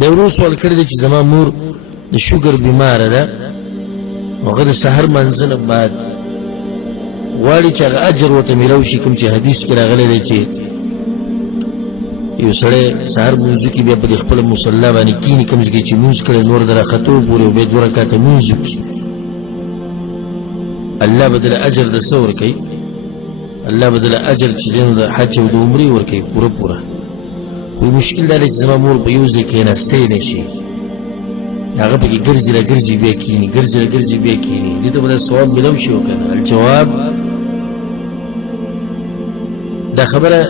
د ورو سوال کړی دی چې زما مور د شوګر بیماره ده، هغه د سحر منځنه بعد غواړي چې هغه اجر ورته میلاو شي، کوم چې حدیث کې راغلی دی چې یو سړی سحر مونځ کې بیا په د خپل مصلی باندې کیني، کوم ځای کې چې مونځ کړی نور د راختو پورې او بیا 2 رکعته مونځ وکړي، الله بدل اجر د څه ورکوي؟ الله بدل اجر چې دی نو د حج او د عمرې ورکوي پوره. خو مشکل دا دی چې زما مور په یو ځای کېناستی نه شي، هغه پکې ګرځي را ګرځي بیا کیني، ګرځي را ګرځي بیا کیني، دې ته به دا ثواب میلاو شي او که نه؟ الجواب دا خبره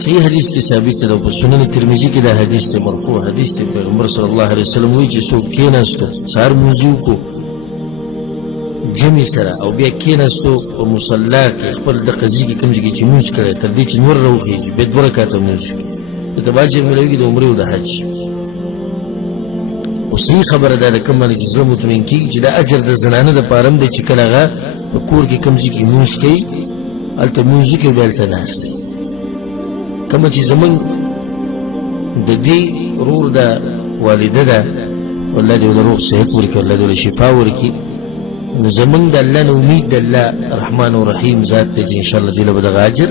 صحیح حدیث کې ثابت ده، په سنن ترمذی کې دا حدیث دی، مرفوع حدیث دی، پیغمبر صلی الله علیه وسلم وایي چې څوک کېناستو سهار مونځ وکړو جمع سره او بیا کېناستو په مصلی کې خپل دغه ځای کې کوم ځای کې چې مونځ کړی تر دې چې نور راوخېږي بیا 2 رکعته مونځ وکړي، د ته به اجر میلاویږي د عمرې او د حج. او صحیح خبره دا ده کوم باندې چې زړه مطمئن کېږي چې دا اجر د زنانه دپاره هم دی چې کله هغه په کور کې کوم ځای کې مونځ کوي هلته مونځ وکړي او بیا هلته ناست دی. کومه چې زمونږ د دې ورور ده والده ده، والله دې ورله روغ صحت ورکړي، الله دې ورله شفا ورکړي، نو زمونږ د الله نه امید د الله رحمان و رحیم ذات دی چې انشاءالله دې له به دغه اجر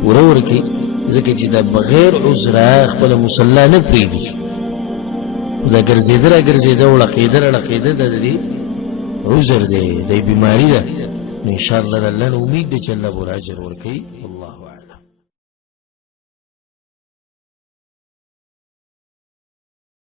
پوره ورکړي، ځکه چې دا بغیر عذره خپله مصلی نه پرېږدي، دا ګرځېده را ګرځېده وړقېده را ړقېده دا د دې عذر دی، د بیماري ده، نو انشاءالله د الله نه امید دی چې الله به ور اجر ورکوي. الله